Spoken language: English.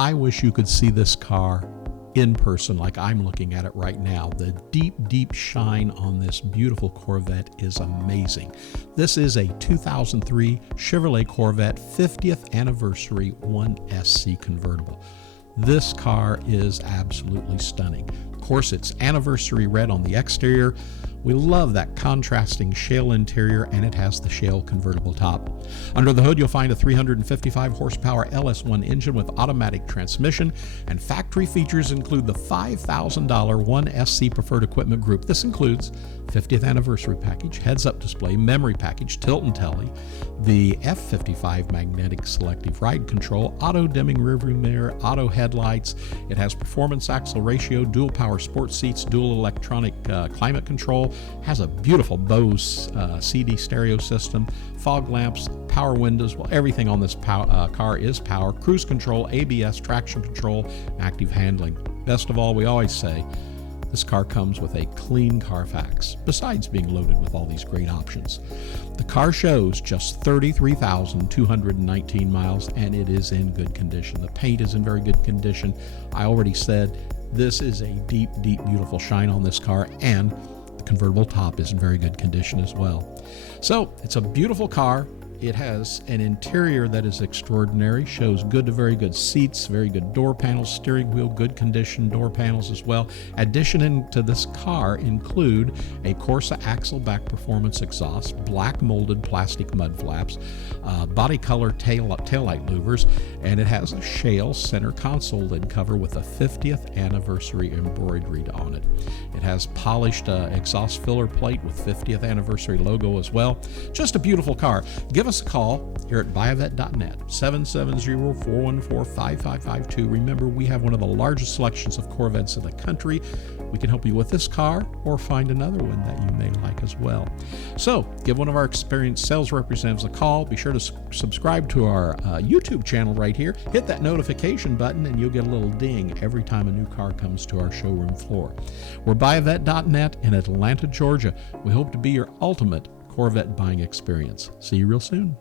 I wish you could see this car in person like I'm looking at it right now. The deep shine on this beautiful Corvette is amazing. This is a 2003 Chevrolet Corvette 50th Anniversary 1SC Convertible. This car is absolutely stunning. Of course, it's anniversary red on the exterior. We love that contrasting Shale interior, and it has the Shale convertible top. Under the hood, you'll find a 355 horsepower LS1 engine with automatic transmission, and factory features include the $5,000 1SC Preferred Equipment Group. This includes 50th anniversary package, heads-up display, memory package, tilt and telly, the F55 magnetic selective ride control, auto-dimming rearview mirror, auto headlights. It has performance axle ratio, dual power sports seats, dual electronic climate control, has a beautiful Bose CD stereo system, fog lamps, power windows. Well, everything on this car is power, cruise control, ABS, traction control, active handling. Best of all, we always say, this car comes with a clean Carfax, besides being loaded with all these great options. The car shows just 33,219 miles, and it is in good condition. The paint is in very good condition. I already said this is a deep, beautiful shine on this car, and the convertible top is in very good condition as well. So it's a beautiful car. It has an interior that is extraordinary, shows good to very good seats, very good door panels, steering wheel, good condition door panels as well. Addition to this car include a Corsa axle back performance exhaust, black molded plastic mud flaps, body color taillight louvers, and it has a Shale center console lid cover with a 50th anniversary embroidery on it. It has polished exhaust filler plate with 50th anniversary logo as well. Just a beautiful car. Give us a call here at buyavette.net, 770-414-5552. Remember, we have one of the largest selections of Corvettes in the country. We can help you with this car or find another one that you may like as well. So give one of our experienced sales representatives a call. Be sure to subscribe to our YouTube channel right here. Hit that notification button and you'll get a little ding every time a new car comes to our showroom floor. We're buyavette.net in Atlanta, Georgia. We hope to be your ultimate Corvette buying experience. See you real soon.